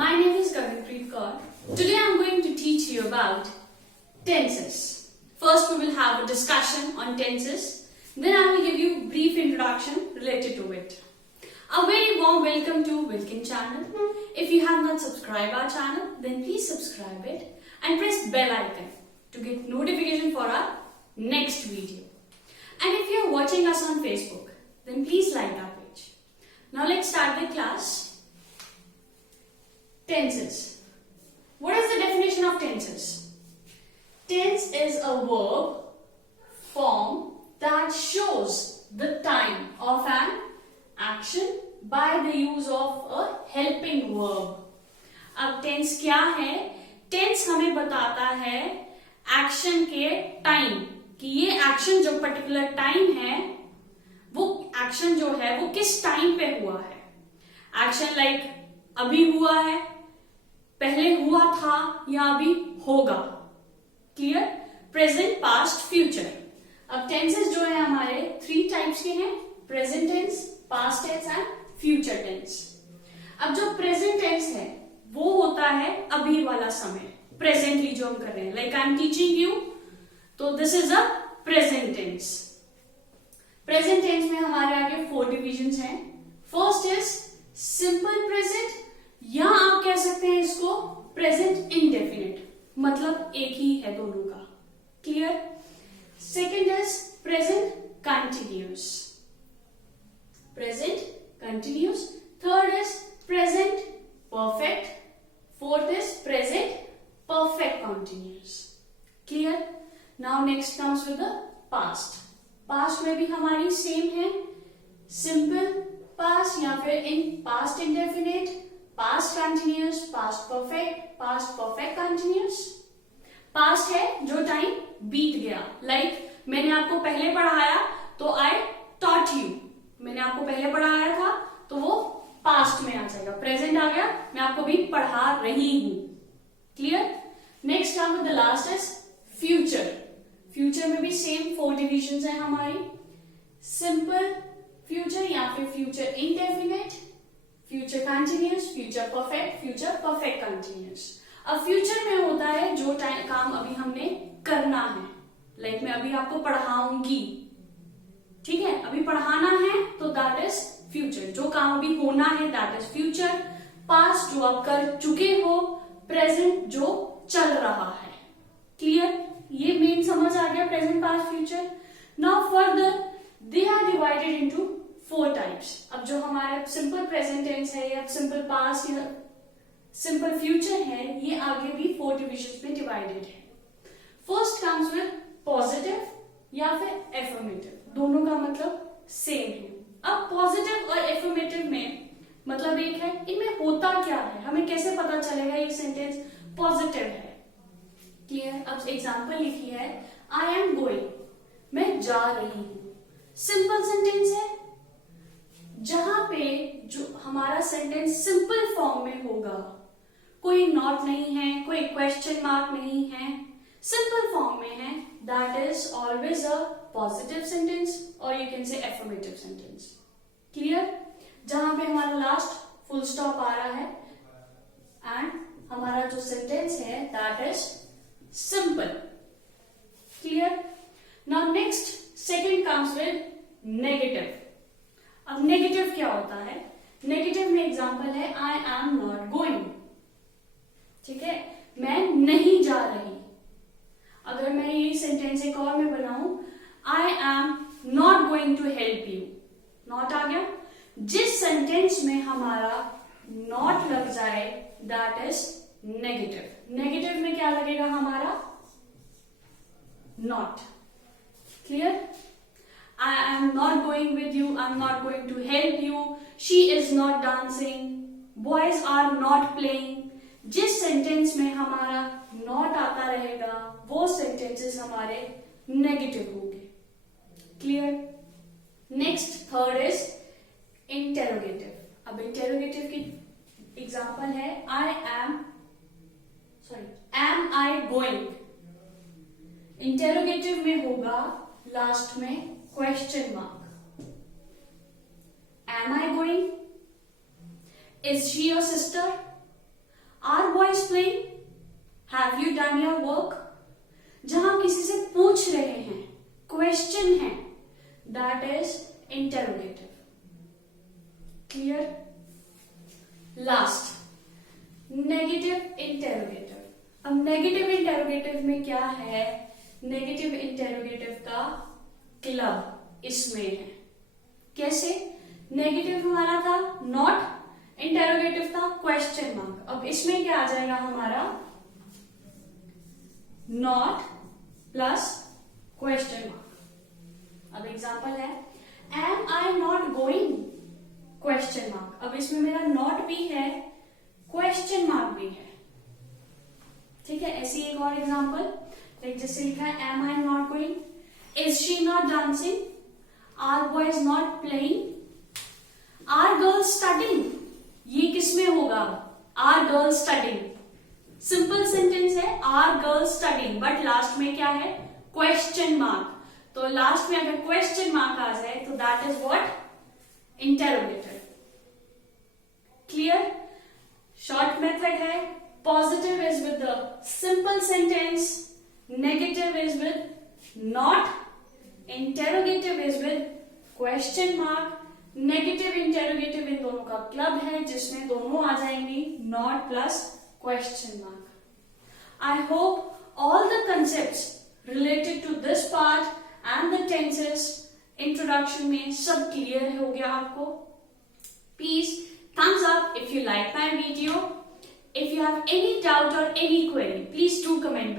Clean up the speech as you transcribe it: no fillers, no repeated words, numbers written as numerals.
My name is Gaganpreet Kaur. Today I am going to teach you about tenses. First we will have a discussion on tenses. Then I will give you a brief introduction related to it. A very warm welcome to Welkin channel. If you have not subscribed our channel, then please subscribe it and press bell icon to get notification for our next video. And if you are watching us on Facebook, then please like our page. Now let's start the class. Tenses. What is the definition of tenses? Tense is a verb form that shows the time of an action by the use of a helping verb. अब tense क्या है? Tense हमें बताता है action के time कि ये action जो पर्टिकुलर टाइम है वो एक्शन जो है वो किस टाइम पे हुआ है. एक्शन लाइक अभी हुआ है, पहले हुआ था या अभी होगा. क्लियर? Present, past, future. अब टेंसेस जो है हमारे 3 टाइप्स के हैं, present tense, past tense and future tense. अब जो प्रेजेंट टेंस है वो होता है अभी वाला समय, प्रेजेंटली जो हम कर रहे हैं. Like I am teaching you, तो this is a present tense. Present tense में हमारे आगे 4 डिविजन्स हैं. फर्स्ट इज सिंपल प्रेजेंट, या आप कह सकते हैं इसको प्रेजेंट इंडेफिनिट, मतलब एक ही है दोनों का. Clear? Second is present continuous, present continuous. Third is present perfect. Fourth is present perfect continuous. Clear? Now next comes with the past. Past में भी हमारी सेम है, simple past या फिर in past indefinite, past continuous, past perfect continuous. Past है जो time बीत गया. Like मैंने आपको पहले पढ़ाया तो I taught you. मैंने आपको पहले पढ़ाया था तो वो past में आ जाएगा. Present आ गया, मैं आपको भी पढ़ा रही हूं. Clear? Next come with the last is future. Future में भी सेम 4 डिविजन्स हैं हमारी. सिंपल फ्यूचर या फिर future indefinite, future continuous, future perfect continuous. अब फ्यूचर में होता है जो काम अभी हमने करना है. लाइक मैं अभी आपको पढ़ाऊंगी, ठीक है, अभी पढ़ाना है तो दैट इज फ्यूचर. जो काम अभी होना है दैट इज फ्यूचर. पास्ट जो आप कर चुके हो, प्रेजेंट जो चल रहा है. क्लियर? ये मेन समझ आ गया present, past, future. Now further they are divided into 4 types. अब जो हमारे सिंपल प्रेजेंट टेंस है या सिंपल पास्ट या सिंपल फ्यूचर है, ये आगे भी 4 डिविजन्स में डिवाइडेड है. फर्स्ट कम्स विद पॉजिटिव या फिर एफर्मेटिव. दोनों का मतलब सेम है. अब पॉजिटिव और एफर्मेटिव में मतलब एक है, इनमें होता क्या है, हमें कैसे पता चलेगा ये सेंटेंस पॉजिटिव है. क्लियर? अब एग्जांपल लिखी है, आई एम गोइंग, मैं जा रही हूं. सिंपल सेंटेंस है. जहां पे जो हमारा सेंटेंस सिंपल फॉर्म में होगा, कोई नॉट नहीं है, कोई क्वेश्चन मार्क नहीं है, सिंपल फॉर्म में है, that is always a positive sentence और you can say affirmative sentence. Clear? जहां पे हमारा लास्ट फुल स्टॉप आ रहा है एंड हमारा जो सेंटेंस है that is simple. Clear? Now next second comes with negative. अब नेगेटिव क्या होता है? नेगेटिव में एग्जांपल है, आई एम नॉट गोइंग. ठीक है, मैं नहीं जा रही. अगर मैं ये सेंटेंस एक और में बनाऊं, I am not going to help you. Not आ गया. जिस सेंटेंस में हमारा नॉट लग जाए दैट इज नेगेटिव. नेगेटिव में क्या लगेगा हमारा? Not. Clear? I am not going with you, I am not going to help you, she is not dancing, boys are not playing. जिस सेंटेंस में हमारा नॉट आता रहेगा वो सेंटेंसेस हमारे नेगेटिव होंगे. Clear? Next third is interrogative. अब interrogative की एग्जांपल है, एम आई गोइंग. इंटेरोगेटिव में होगा लास्ट में question mark. Am I going? Is she your sister? Are boys playing, have you done your work. जहां आप किसी से पूछ रहे हैं, क्वेश्चन है, that is interrogative. Clear? Last, negative interrogative. अब नेगेटिव इंटेरोगेटिव में क्या है? नेगेटिव इंटेरोगेटिव का क्लब इसमें है। कैसे? नेगेटिव हमारा था नॉट, इंटेरोगेटिव था क्वेश्चन मार्क। अब इसमें क्या आ जाएगा हमारा? Not plus question mark. अब एग्जांपल है, am I not going, question mark. अब इसमें मेरा नॉट भी है, क्वेश्चन मार्क भी है। ठीक है, ऐसी एक और एग्जांपल, जैसे लिखा है am I not going, is she not dancing, are boys not playing, are girls studying. ये किसमें होगा? Are girls studying. Simple sentence है, are girls studying, but last में क्या है? Question mark. तो लास्ट में अगर क्वेश्चन मार्क आ जाए तो that is what? Interrogative. Clear? Short method है, positive is with the simple sentence, negative is with not, interrogative is with question mark, negative interrogative इन दोनों का क्लब है जिसमें दोनों आ जाएंगी not plus question mark. I hope all the concepts related to this part and the tenses introduction में सब clear हो गया आपको। Please thumbs up if you like my video. If you have any doubt or any query, please do comment below.